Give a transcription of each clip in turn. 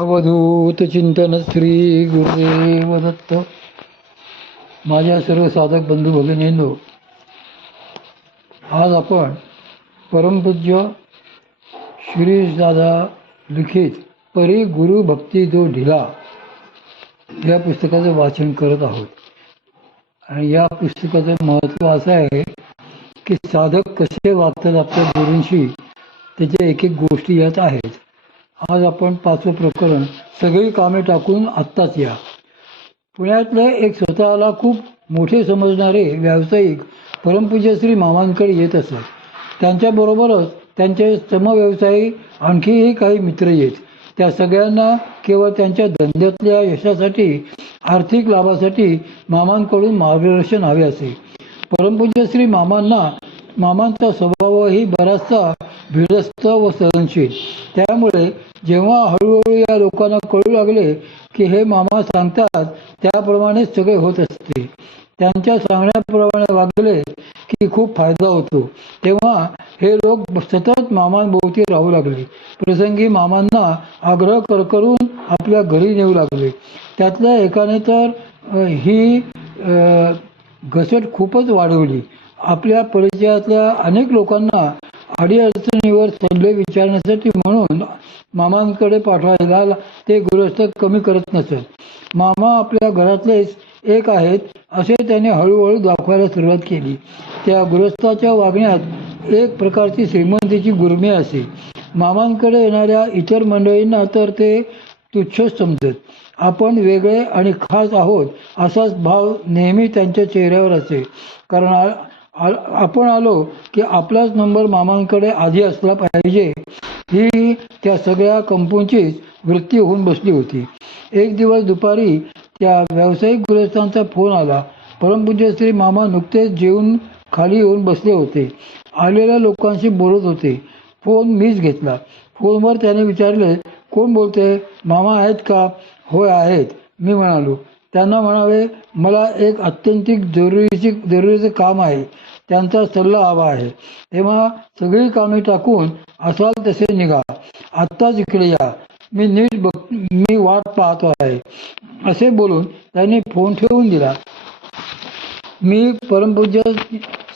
अवधूत चिंतन श्री गुरुदेव दत्त. माझ्या सर्व साधक बंधू भगिनींनो, आज आपण परमपूज्य शिरीषदादा लिखित परी गुरु भक्ती जो ढिला या पुस्तकाचं वाचन करत आहोत. आणि या पुस्तकाचं महत्त्व असं आहे की साधक कसे वागतात आपल्या गुरूंशी, त्याच्या एक एक गोष्टी यात आहेत. आज आपण 5वं प्रकरण, सगळी कामे टाकून आत्ताच या. पुण्यातले एक स्वतःला खूप मोठे समजणारे व्यावसायिक परमपूज्य श्री मामांकडे येत असत. त्यांच्याबरोबरच त्यांचे समव्यवसायी आणखीही काही मित्र येत. त्या सगळ्यांना केवळ त्यांच्या धंद्यातल्या यशासाठी, आर्थिक लाभासाठी मामांकडून मार्गदर्शन हवे असे. परमपूज्य श्री मामांचा स्वभावही बराचसा भिडस्त व सहनशील. त्यामुळे जेव्हा हळूहळू या लोकांना कळू लागले की हे मामा सांगतात त्याप्रमाणेच सगळे होत असते, त्यांच्या सांगण्याप्रमाणे वागले की खूप फायदा होतो, तेव्हा हे लोक सतत मामांभोवती राहू लागले. प्रसंगी मामांना आग्रह करून आपल्या घरी नेऊ लागले. त्यातल्या एकाने तर ही घसट खूपच वाढवली. आपल्या परिचयातल्या अनेक लोकांना अडीअडचणीवर सल्ले विचारण्यासाठी म्हणून मामांकडे पाठवायला ते गृहस्थ कमी करत नसत. मामा आपल्या घरातलेच एक आहेत असे त्याने हळूहळू दाखवायला सुरुवात केली. त्या गृहस्थाच्या वागण्यात एक प्रकारची श्रीमंतीची गुरमी असे. मामांकडे येणाऱ्या इतर मंडळींना तर ते तुच्छच समजत. आपण वेगळे आणि खास आहोत असाच भाव नेहमी त्यांच्या चेहऱ्यावर असे. कारण आपण आलो की आपलाच नंबर मामांकडे आधी असला पाहिजे, ही त्या सगळ्या कंपूंचीच वृत्ती होऊन बसली होती. एक दिवस दुपारी त्या व्यावसायिक गृहस्थांचा फोन आला. परमपूज्य श्री मामा नुकतेच जेवून खाली येऊन बसले होते. आलेल्या लोकांशी बोलत होते. फोन मीच घेतला. फोनवर त्याने विचारले, कोण बोलते? मामा आहेत का? होय आहेत, मी म्हणालो. त्यांना म्हणावे, मला एक अत्यंतिक जरुरीचं काम आहे, त्यांचा सल्ला हवा आहे. तेव्हा सगळी कामे टाकून असाल तसे निघा, आत्ताच इकडे या, मी वाट पाहतो आहे, असे बोलून त्यांनी फोन ठेवून दिला. मी परमपूज्य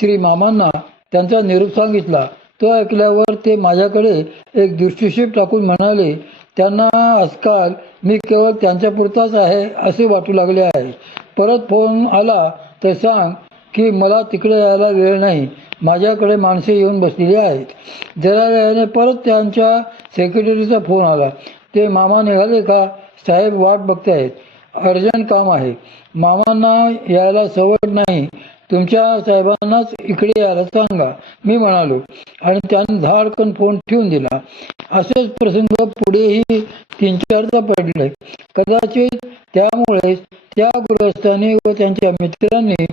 श्री मामांना त्यांचा निरोप सांगितला. तो ऐकल्यावर ते माझ्याकडे एक दृष्टिक्षेप टाकून म्हणाले, त्यांना आजकाल मी केवळ त्यांच्यापुरताच आहे असे वाटू लागले आहे. परत फोन आला तर सांग की मला तिकडे यायला वेळ नाही, माझ्याकडे माणसे येऊन बसलेली आहेत. जरा वेळाने परत त्यांच्या सेक्रेटरीचा फोन आला. ते मामा निघाले का? साहेब वाट बघतायत, अर्जंट काम आहे. मामांना यायला सवड नाही, तुमच्या साहेबांनाच इकडे यायला सांगा, मी म्हणालो. आणि त्याने धाडकन फोन ठेवून दिला. असेच प्रसंग पुढेही 3-4दा पडले. कदाचित त्यामुळेच त्या गृहस्थांनी व त्यांच्या मित्रांनी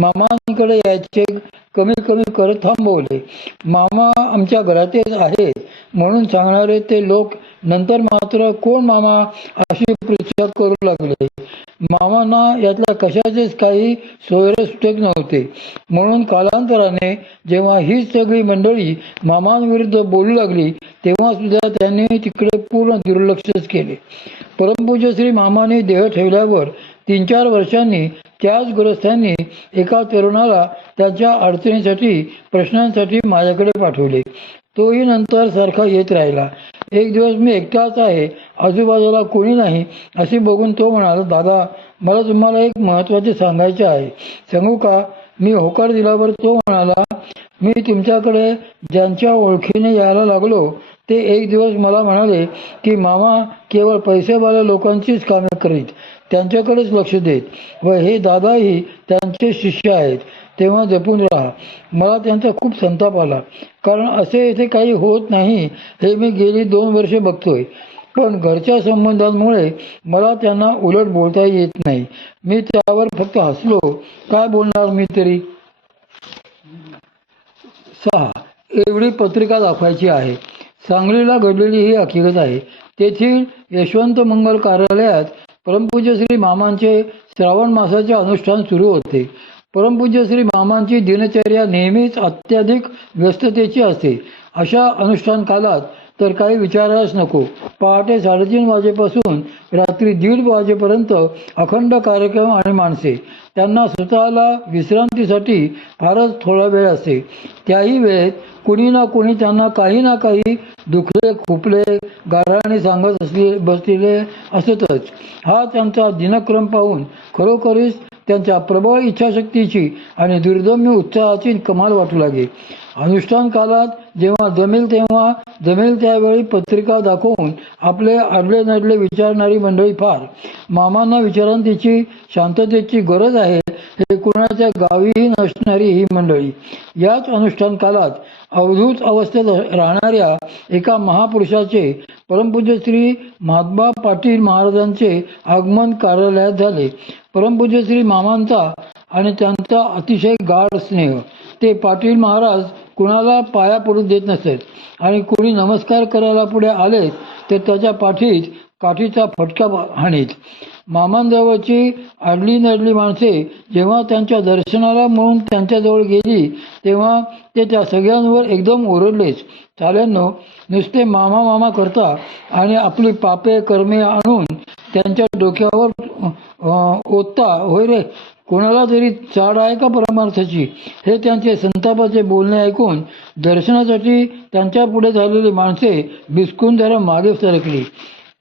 मामांकडे यायचे कमी करत थांबवले. मामा आमच्या घरातच आहे म्हणून सांगणारे ते लोक नंतर मात्र कोण मामा अशी पृच्छा करू लागले. मामांना यातल्या कशाचेच काही सोयरसुटक नव्हते. म्हणून कालांतराने जेव्हा हीच सगळी मंडळी मामांविरुद्ध बोलू लागली तेव्हा सुद्धा त्यांनी तिकडे पूर्ण दुर्लक्षच केले. परमपूज्य श्री मामाने देह ठेवल्यावर 3-4 वर्षांनी त्याच गृहस्थांनी एका तरुणाला त्यांच्या अडचणीसाठी, प्रश्नांसाठी माझ्याकडे पाठवले. तोही नंतर सारखा येत राहिला. एक दिवस मी एकटाच आहे, आजूबाजूला कोणी नाही असे बघून तो म्हणाला, दादा, मला तुम्हाला एक महत्त्वाचे सांगायचे आहे, सांगू का? मी होकार दिल्यावर तो म्हणाला, मी तुमच्याकडे ज्यांच्या ओळखीने यायला लागलो ते एक दिवस मला म्हणाले की मामा केवळ पैसेवाल्या लोकांचीच कामे करीत, त्यांच्याकडेच लक्ष देत व हे दादाही त्यांचे शिष्य आहेत, तेव्हा जपून राहा. मला त्यांचा खूप संताप आला. कारण असे येथे काही होत नाही हे मी गेली 2 वर्षे बघतोय. पण घरच्या संबंधांमुळे मला त्यांना उलट बोलता येत नाही. मी त्यावर फक्त हसलो. काय बोलणार मी तरी. 6. एवढी पत्रिका दाखवायची आहे. सांगलीला घडलेली ही हकीकत आहे. तेथील यशवंत मंगल कार्यालयात परमपूज्य श्री मामांचे श्रावण मासाचे अनुष्ठान सुरू होते. परमपूज्य श्री मामांची दिनचर्या नेहमीच अत्याधिक व्यस्ततेची असते. अशा अनुष्ठान कालात तर काही विचारायलाच नको. पहाटे 3:30 वाजेपासून रात्री 1:30 वाजेपर्यंत अखंड कार्यक्रम आणि माणसे. त्यांना स्वतःला विश्रांतीसाठी फारच थोडा वेळ असते. त्याही वेळेत कुणी ना कुणी त्यांना काही ना काही दुखले खुपले गाऱ्हाणे सांगत बसलेले असतच. हा त्यांचा दिनक्रम पाहून खरोखरीच त्यांच्या प्रबळ इच्छाशक्तीची आणि दुर्दम्य उत्साहाची कमाल वाटू लागे. अनुष्ठान कालात जेव्हा जमेल त्यावेळी पत्रिका दाखवून आपले अडले नडले विचारणारी मंडळी फार. मामांना विश्रांतीची शांततेची गरज आहे हे कुणाच्या गावीही नसणारी ही मंडळी. याच अनुष्ठान कालात अवधूत अवस्थेत राहणाऱ्या एका महापुरुषाचे परमपूज्य श्री महात्मा पाटील महाराजांचे आगमन कार्यालयात झाले. परमपूज्य श्री मामांचा आणि त्यांचा अतिशय गाढ स्नेह. ते पाटील महाराज कुणाला पाया पडू देत नसत आणि कोणी नमस्कार करायला पुढे आले तर त्याच्या पाठीत काठीचा फटका हाणीत. मामांजवळची आडली नडली माणसे जेव्हा त्यांच्या दर्शनाला म्हणून त्यांच्याजवळ गेली तेव्हा ते त्या सगळ्यांवर एकदम ओरडलेच. चाल्यांनो, नुसते मामा मामा करता आणि आपली पापे कर्मे आणून त्यांच्या डोक्यावर ओतता होय रे. कोणाला तरी चाड आहे का परमार्थाची? हे त्यांचे संतापाचे बोलणे ऐकून दर्शनासाठी त्यांच्या पुढे झालेली माणसे बिस्कून जरा मागे सरकली.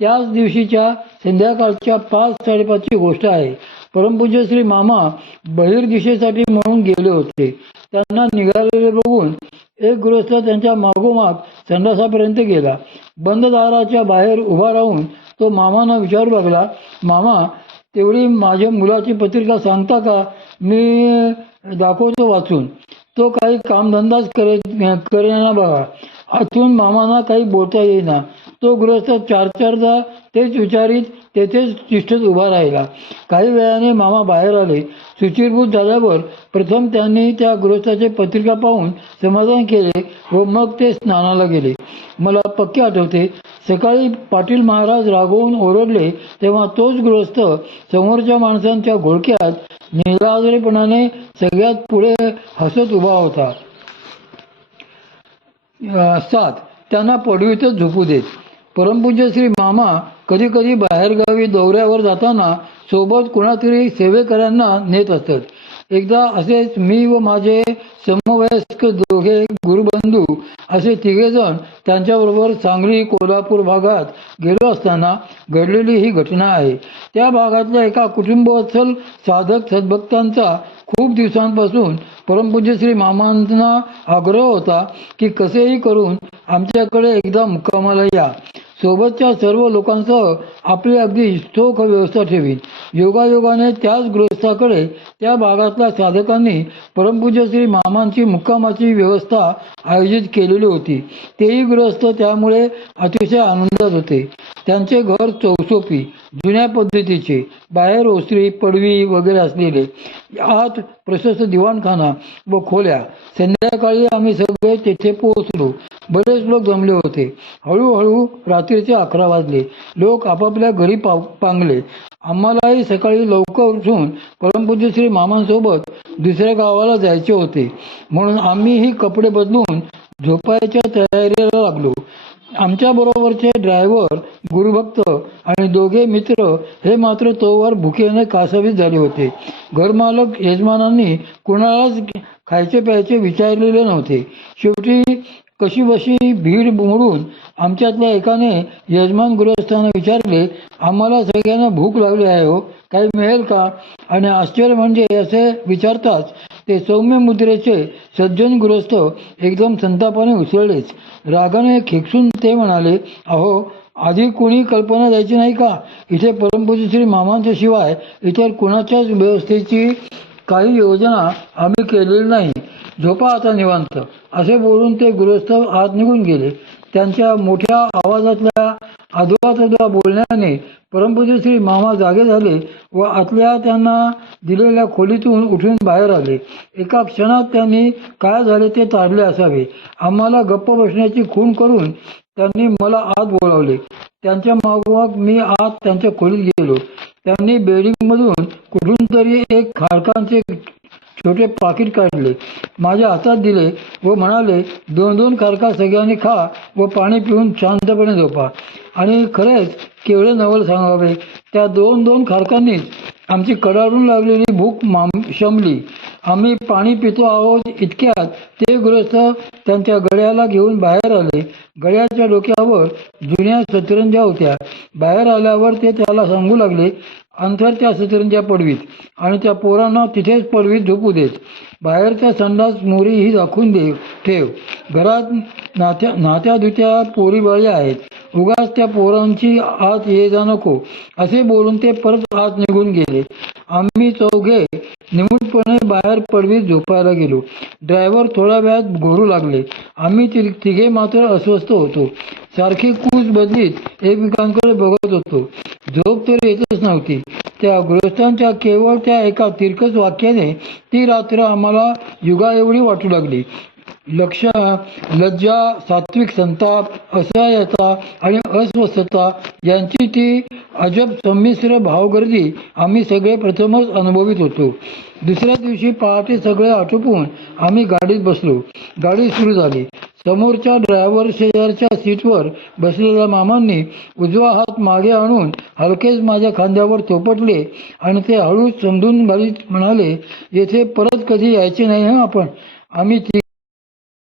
त्याच दिवशीच्या संध्याकाळच्या 5-5:30ची गोष्ट आहे. परमपूज्य श्री मामा बहिर्दिशेसाठी म्हणून गेले होते. त्यांना निघालेले बघून एक गृहस्थ त्यांच्या मागोमाग संडासापर्यंत गेला. बंद दाराच्या बाहेर उभा राहून तो मामांना विचारू लागला, मामा, तेवढी माझ्या मुलाची पत्रिका सांगता का? मी दाखवतो वाचून. तो काही कामधंदाच करेना बघा. आतून मामांना काही बोलता येईना. तो गृहस्थ 4-4दा तेच विचारीत तेथेच तिष्ठत उभा राहिला. काही वेळाने मामा बाहेर आले. शुचिरभूत झाल्यावर प्रथम त्यांनी त्या गृहस्थाची पत्रिका पाहून समाधान केले व मग ते स्नानाला गेले. मला पक्के आठवते, सकाळी पाटील महाराज रागवून ओरडले तेव्हा तोच गृहस्थ समोरच्या माणसांच्या घोळक्यात निरादरीपणाने सगळ्यात पुढे हसत उभा होता. 7. त्यांना पडवीतच झोपू देत. परमपूज्य श्री मामा कधी कधी बाहेरगावी दौऱ्यावर जाताना सोबत कुणातरी सेवेकऱ्यांना नेत असत. एकदा असेच मी व माझे समवयस्क दोघे गुरुबंधू असे 3 जण त्यांच्याबरोबर सांगली कोल्हापूर भागात गेलो असताना घडलेली ही घटना आहे. त्या भागातल्या एका कुटुंबवत्सल साधक सद्भक्तांचा खूप दिवसांपासून परमपूज्य श्री मामांना आग्रह होता की कसेही करून आमच्याकडे एकदा मुक्कामाला या. सोबतच्या सर्व लोकांसह आपली अगदी चोख व्यवस्था ठेवीन. योगायोगाने त्याच गृहस्थाकडे त्या भागातल्या साधकांनी परमपूज्य श्री मामांची मुक्कामाची व्यवस्था आयोजित केलेली होती. तेही गृहस्थ त्यामुळे अतिशय आनंदात होते. त्यांचे घर चौसोपी जुन्या पद्धतीचे, बाहेर ओसरी पडवी वगैरे असलेले, आत प्रशस्त दिवाणखाना व खोल्या. संध्याकाळी आम्ही सगळे तेथे पोहोचलो. बरेच लोक जमले होते. हळूहळू रात्रीचे 11 वाजले. लोक आपापल्या घरी पांगले. आम्हालाही सकाळी लवकर उठून परमपूज्य श्री मामांसोबत दुसऱ्या गावाला जायचे होते म्हणून आम्हीही कपडे बदलून झोपायच्या तयारीला लागलो. आमच्या बरोबरचे ड्रायव्हर, गुरुभक्त आणि 2 मित्र हे मात्र तोवर भुकेने कासावीस झाले होते. घरमालक यजमानांनी कुणालाच खायचे प्यायचे विचारलेले नव्हते. शेवटी कशीबशी भीड मोडून आमच्यातल्या एकाने यजमान गृहस्थांना विचारले, आम्हाला सगळ्यांना भूक लागली आहे हो, काही मिळेल का? आणि आश्चर्य म्हणजे असे विचारताच ते सौम्य मुद्रेचे सज्जन गृहस्थ एकदम संतापाने उसळलेच. रागाने खेकसून ते म्हणाले, अहो, आधी कोणी कल्पना द्यायची नाही का? इथे परमपूज्य श्री मामांच्या शिवाय इतर कुणाच्याच व्यवस्थेची काही योजना आम्ही केलेली नाही. झोपा आता निवांत. असे बोलून ते गृहस्थ आत निघून गेले. त्यांच्या मोठ्या आवाजातल्या आदोआदोआ बोलण्याने परमपूज्य श्री मामा जागे झाले व आतल्या त्यांना दिलेल्या खोलीतून उठून बाहेर आले. एका क्षणात त्यांनी काय झाले ते ताडले असावे. आम्हाला गप्प बसण्याची खूण करून त्यांनी मला आत बोलावले. त्यांच्या मागोमाग मी आत त्यांच्या खोलीत गेलो. त्यांनी बेडिंगमधून कुठून तरी एक खाडकांचे छोटे पाकिट काढले, माझ्या हातात दिले व म्हणाले, 2-2 खारका सगळ्यांनी खा व पाणी पिऊन शांतपणे झोपा. आणि खरेच केवढे नवल सांगावे, त्या 2-2 खारकांनीच आमची कडाडून लागलेली भूक शमली. आम्ही पाणी पितो आहोत इतक्यात ते गृहस्थ त्यांच्या गड्याला घेऊन बाहेर आले. गड्याच्या डोक्यावर जुन्या सतरंज्या होत्या. बाहेर आल्यावर ते त्याला सांगू लागले, अंथर त्या सतरंज्या पडवीत आणि त्या पोरांना तिथेच पडवीत झोपू देत. बाहेरचा संडास मोरी ही दाखवून ठेव. घरात नात्या धुत्या पोरी बाळ्या आहेत, उगाच त्या पोरांची आत ये जा नको, असे बोलून ते परत आत निघून गेले. आम्ही चौघे निमूटपणे बाहेर पडवीत झोपायला गेलो. ड्रायव्हर थोड्या वेळात घोरू लागले. आम्ही तिघे मात्र अस्वस्थ होतो. सारखी कूच बदलीत एकमेकांकडे बघत होतो. झोप तर येतच नव्हती. त्या गृहस्थांच्या केवळ त्या एका तिरकस वाक्याने ती रात्र आम्हाला युगा एवढी वाटू लागली. लज्जा, सात्विक संताप, असहायता आणि अस्वस्थता यांची ती अजब संमिश्र भावगर्दी आम्ही सगळे प्रथमच अनुभवित होतो. दुसऱ्या दिवशी पहाटे सगळे आटोपून आम्ही गाडीत बसलो. गाडी सुरू झाली. समोरच्या ड्रायव्हर शेजारच्या सीटवर बसलेल्या मामांनी उजवा हात मागे आणून हलकेच माझ्या खांद्यावर थोपटले आणि ते हळूच समजून घालीत म्हणाले, येथे परत कधी यायचे नाही हं आपण. आम्ही